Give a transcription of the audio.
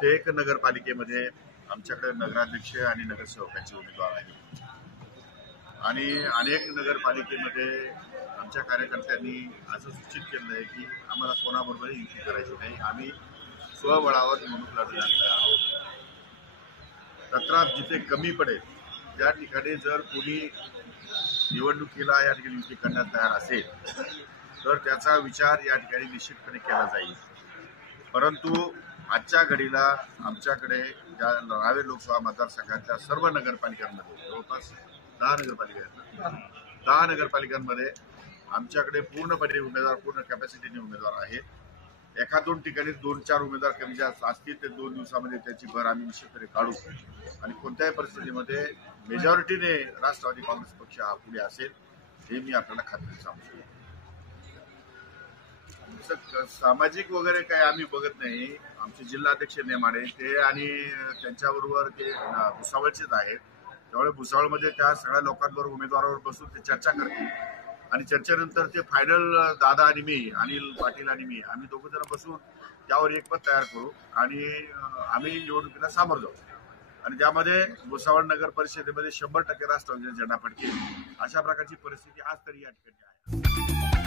प्रत्येक नगरपालिकेमध्ये आमच्याकडे नगराध्यक्ष आणि नगरसेवकांचे उमेदवार आहेत आणि अनेक नगरपालिकेमध्ये आमच्या कार्यकर्त्यांनी असं सूचित केलं आहे की आम्हाला कोणाबरोबरही युती करायची नाही, आम्ही स्वबळावर निवडणूक लढवणार आहोत. तत्रात जिथे कमी पडेल त्या ठिकाणी जर कोणी निवडणुकीला या ठिकाणी युती करण्यास तयार असेल तर त्याचा विचार या ठिकाणी निश्चितपणे केला जाईल. परंतु आजच्या घडीला आमच्याकडे या रावेर लोकसभा मतदारसंघाच्या सर्व नगरपालिकांमध्ये जवळपास 10 नगरपालिका आहेत. 10 नगरपालिकांमध्ये आमच्याकडे पूर्णपणे उमेदवार पूर्ण कॅपॅसिटीने उमेदवार आहेत. एका दोन ठिकाणी 2-4 उमेदवार कमी जास्त असतील ते 2 दिवसामध्ये त्याची भर आम्ही निश्चितपणे काढू आणि कोणत्याही परिस्थितीमध्ये मेजॉरिटीने राष्ट्रवादी काँग्रेस पक्ष हा पुढे असेल हे मी आपल्याला खात्री सांगतो. सामाजिक वगैरे काही आम्ही बघत नाही. आमचे जिल्हाध्यक्ष नेमाडे ते आणि त्यांच्याबरोबर ते भुसावळचेच आहेत. त्यामुळे भुसावळमध्ये त्या सगळ्या लोकांबरोबर उमेदवारावर बसून ते चर्चा करतील आणि चर्चेनंतर ते फायनल दादा आणि मी, अनिल पाटील आणि मी, आम्ही दोघं जण बसून त्यावर एक पद तयार करू आणि आम्ही निवडणुकीला सामोरं जाऊ आणि त्यामध्ये भुसावळ नगर परिषदेमध्ये 100% राष्ट्रवादीचा झेंडा फडकेल अशा प्रकारची परिस्थिती आज तरी या ठिकाणी आहे.